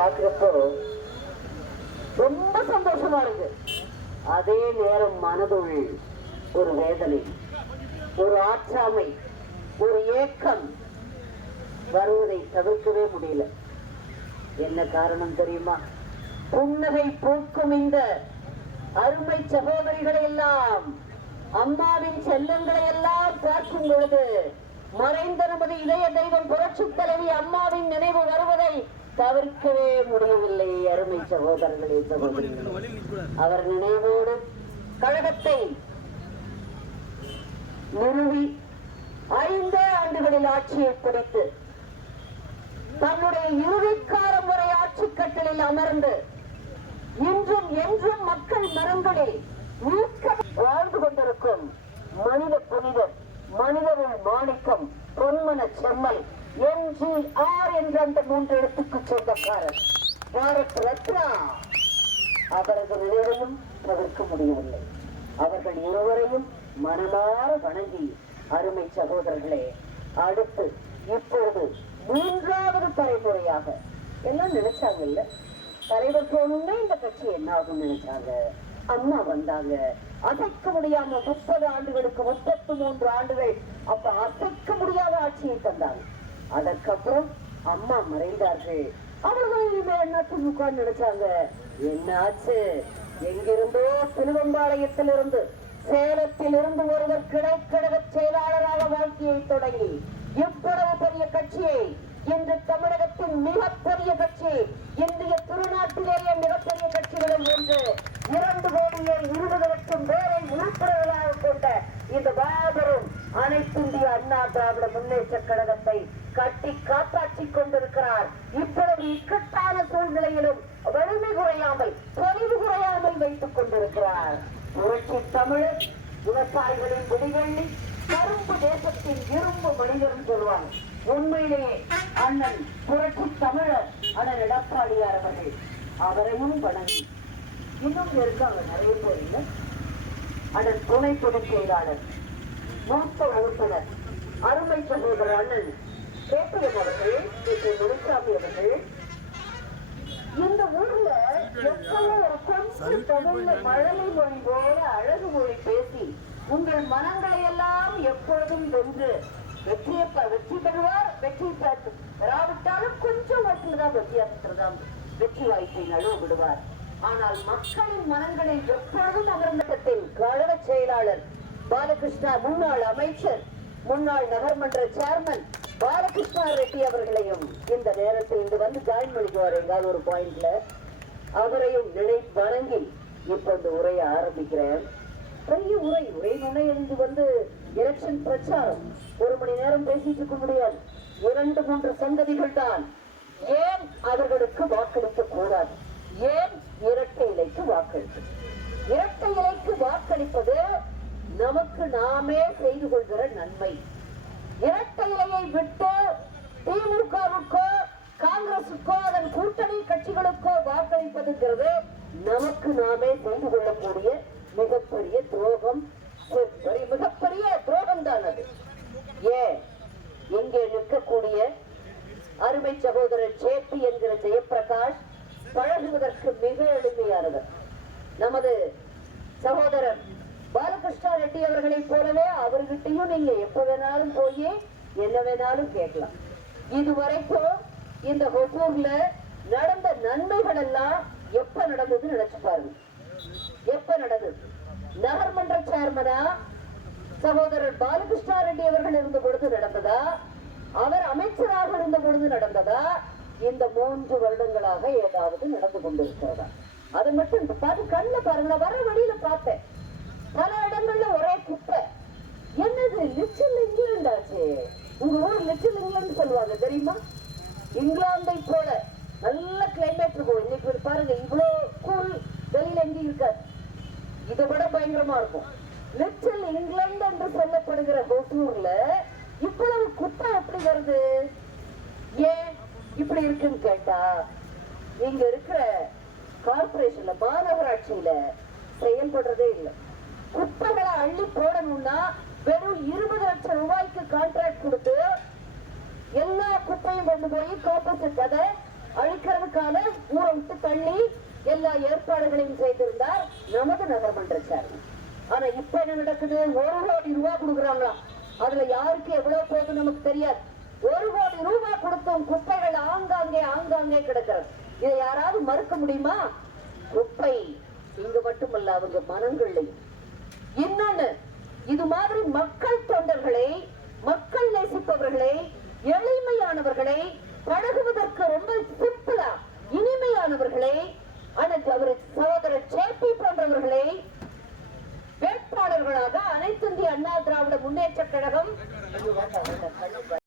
பார்க்கிறப்போ ரொம்ப சந்தோஷமா இருக்கு. அதே நேரம் மனதுள் ஒரு வேதனை ஒரு ஆற்றாமை ஒரு ஏக்கம் வருவதை தவிர்க்கவே முடியல. என்ன காரணம் தெரியுமா? புன்னகை பூக்கும் இந்த அருமை சகோதரிகளை எல்லாம் அம்மாவின் செல்லங்களை எல்லாம் பார்க்கும் பொழுது மறைந்த நமது இதய தெய்வம் புரட்சி தலைவி அம்மாவின் நினைவு வருவதை தவிர்க்கவே முடியவில்லை அருமை சகோதரர்களே சகோதரிகளே. அவர் நினைவோடு கழகத்தை நிறுவி ஐந்தே ஆண்டுகளில் ஆட்சியை பிடித்து தன்னுடைய இறுதிக்கார முறை ஆட்சி கட்டளில் அமர்ந்து இன்றும் என்றும் மக்கள் மரங்களில் வாழ்ந்து கொண்டிருக்கும் மனித புனிதர் மனிதரின் மாணிக்கம் பொன்மன செம்மல். ஆர் என்ற அந்த மூன்று எழுத்துக்கு சொந்தக்காரர். பாரத் ரத்னா. அவரது நினைவையும் தவிர்க்க முடியவில்லை. அவர்கள் இருவரையும் மனமாற வணங்கி அருமை சகோதரர்களே அடுத்து இப்பொழுது மூன்றாவது தலைமுறையாக. எல்லாம் நினைச்சாங்கல்ல தலைவர் போனே இந்த கட்சி என்ன ஆகும் நினைச்சாங்க? அம்மா வந்தாங்க. அசைக்க முடியாம முப்பது ஆண்டுகளுக்கு முப்பத்தி மூன்று ஆண்டுகள் அப்ப அசைக்க முடியாத ஆட்சியை தந்தாங்க. அதற்கப்புறம் அம்மா மறைந்தார்கள். அவர்கள் இனிமே என்ன உட்கார்ந்து நினைச்சாங்க? என்ன ஆச்சு எங்கிருந்தோ திருவம்பாளையத்தில் இருந்து சேலத்தில் இருந்து ஒருவர் கிடைக்கடக செயலாளராக வாழ்க்கையை தொடங்கி இவ்வளவு பெரிய கட்சியை? இன்று தமிழகத்தின் மிகப்பெரிய கட்சி இந்திய திருநாட்டிலேயே மிகப்பெரிய கட்சிகளில் ஒன்று. இரண்டு கோடியே இருபது லட்சம் பேரை உறுப்பினர்களாக கொண்ட இந்த மாபெரும் அனைத்திந்திய அண்ணா திராவிட முன்னேற்ற கழகத்தை கட்டி காப்பாற்றிக் கொண்டிருக்கிறார். இப்பொழுது இக்கட்டான சூழ்நிலையிலும் வலிமை குறையாமல் தொலைவு குறையாமல் வைத்துக் கொண்டிருக்கிறார். புரட்சி தமிழர் விவசாயிகளின் விடிவெள்ளி கரும்பு தேசத்தின் இரும்பு மனிதன் சொல்வார். உண்மையிலேயே அண்ணன் புரட்சி தமிழர் அண்ணன் எடப்பாடியார் அவர்கள் அவரையும் வணங்கி இன்னும் இருக்காங்க நிறைய பேர் இல்லை. அண்ணன் துணை பொதுச் செயலாளர் மூத்த உறுப்பினர் அருமை சகோதரர் அண்ணன் கேபிஎம் அவர்கள் கே முனுசாமி அவர்கள் இந்த ஊர்ல கொஞ்சம் தமிழ்ல மழலை மொழி போல அழகு மொழி பேசி உங்கள் மனங்களை எல்லாம் எப்பொழுதும் வென்று வெற்றியை ப- வெற்றி பெறுவார் வெற்றி பெற்று பெறாவிட்டாலும் கொஞ்சம் ஓட்டுல தான் வெற்றி வாய்ப்பை நழுவ விடுவார். ஆனால் மக்களின் மனங்களை எப்பொழுதும் அமர்ந்தத்தின் கழக செயலாளர் பாலகிருஷ்ணா முன்னாள் அமைச்சர் முன்னாள் நகர்மன்ற சேர்மன் பாலகிருஷ்ணா ரெட்டி அவர்களையும் இந்த நேரத்தில் இங்கு வந்து ஜாயின் பண்ணிக்குவார் எங்காவது ஒரு பாயிண்ட்ல அவரையும் நிலை வணங்கி இப்ப இந்த உரையை ஆரம்பிக்கிறேன். பெரிய உரை உரை நுழைந்து வந்து எலெக்ஷன் பிரச்சாரம். ஒரு மணி நேரம் பேசிட்டு இருக்க முடியாது. இரண்டு மூன்று சங்கதிகள் தான். ஏன் அவர்களுக்கு வாக்களிக்க கூடாது? ஏன் இரட்டை இலைக்கு வாக்களிக்க இரட்டை இலைக்கு வாக்களிப்பது நமக்கு நாமே செய்து கொள்கிற நன்மை. இரட்டை இலையை விட்டு திமுகவுக்கோ காங்கிரசுக்கோ அதன் கூட்டணி கட்சிகளுக்கோ வாக்களிப்பதுங்கிறது நமக்கு நாமே செய்து கொள்ளக்கூடிய மிகப்பெரிய துரோகம். மிகப்பெரிய துரோகம் தான் அது. ஏன்? இங்கே நிற்கக்கூடிய அருமை சகோதரர் ஜேபி என்கிற ஜெயப்பிரகாஷ் பழகுவதற்கு மிக எளிமையானவர். நமது சகோதரர் பாலகிருஷ்ணா ரெட்டி அவர்களைப் போலவே அவர்கிட்டையும் நீங்க எப்ப வேணாலும் போய் என்ன வேணாலும் கேட்கலாம். இதுவரைக்கும் இந்த ஹொசூர்ல நடந்த நன்மைகள் எல்லாம் எப்ப நடந்ததுன்னு நினைச்சு பாருங்க. எப்ப நடந்தது? நகர்மன்ற சேர்மனா சகோதரர் பாலகிருஷ்ணா ரெட்டி அவர்கள் இருந்த பொழுது நடந்ததா? அவர் அமைச்சராக இருந்த பொழுது நடந்ததா? இந்த மூன்று வருடங்களாக ஏதாவது நடந்து கொண்டிருக்கிறதா? அது மட்டும் இப்ப பார்த்து பாருங்க வர வழியில பார்த்தேன். பல இடங்கள்ல ஒரே குப்பை. என்னது? லிட்டில் இங்கிலாந்து ஆச்சு உங்க ஊர் லிட்டில் இங்கிலாந்து சொல்லுவாங்க தெரியுமா? இங்கிலாந்தை போல நல்ல கிளைமேட் இருக்கும். இன்னைக்கு பாருங்க இவ்வளோ கூல் வெளியில எங்கேயும் இருக்காது. இதை விட பயங்கரமா இருக்கும். லிட்டில் இங்கிலாந்து என்று சொல்லப்படுகிற ஹொசூர்ல இவ்வளவு குப்பை எப்படி வருது? ஏன் இப்படி இருக்குன்னு கேட்டா இங்க இருக்கிற கார்பரேஷன்ல மாநகராட்சியில செயல்படுறதே இல்லை. குப்பைகளை அள்ளி போடணும்னா வெறும் இருபது லட்சம் ரூபாய்க்கு கான்ட்ராக்ட் கொடுத்து எல்லா குப்பையும் கொண்டு போய் காப்போசிட் அதை அழிக்கிறதுக்கான ஊரை விட்டு தள்ளி எல்லா ஏற்பாடுகளையும் செய்திருந்தார் நமது நகர்மன்ற சேர்மன் ஆனா இப்ப என்ன நடக்குது? ஒரு கோடி ரூபாய் கொடுக்குறாங்களா? அதுல யாருக்கு எவ்வளவு போகுது நமக்கு தெரியாது. ஒரு கோடி ரூபாய் கொடுத்தும் குப்பைகள் ஆங்காங்கே ஆங்காங்கே கிடக்கிறது. இதை யாராவது மறுக்க முடியுமா? குப்பை இங்கு மட்டுமல்ல அவங்க மனங்கள்லையும் இன்னொன்னு இது மாதிரி மக்கள் தொண்டர்களை மக்கள் நேசிப்பவர்களை எளிமையானவர்களை பழகுவதற்கு ரொம்ப சிம்பிளா இனிமையானவர்களை அல்லது அவர் சகோதரர் சேப்பி போன்றவர்களை வேட்பாளர்களாக அனைத்து இந்திய அண்ணா திராவிட முன்னேற்ற கழகம்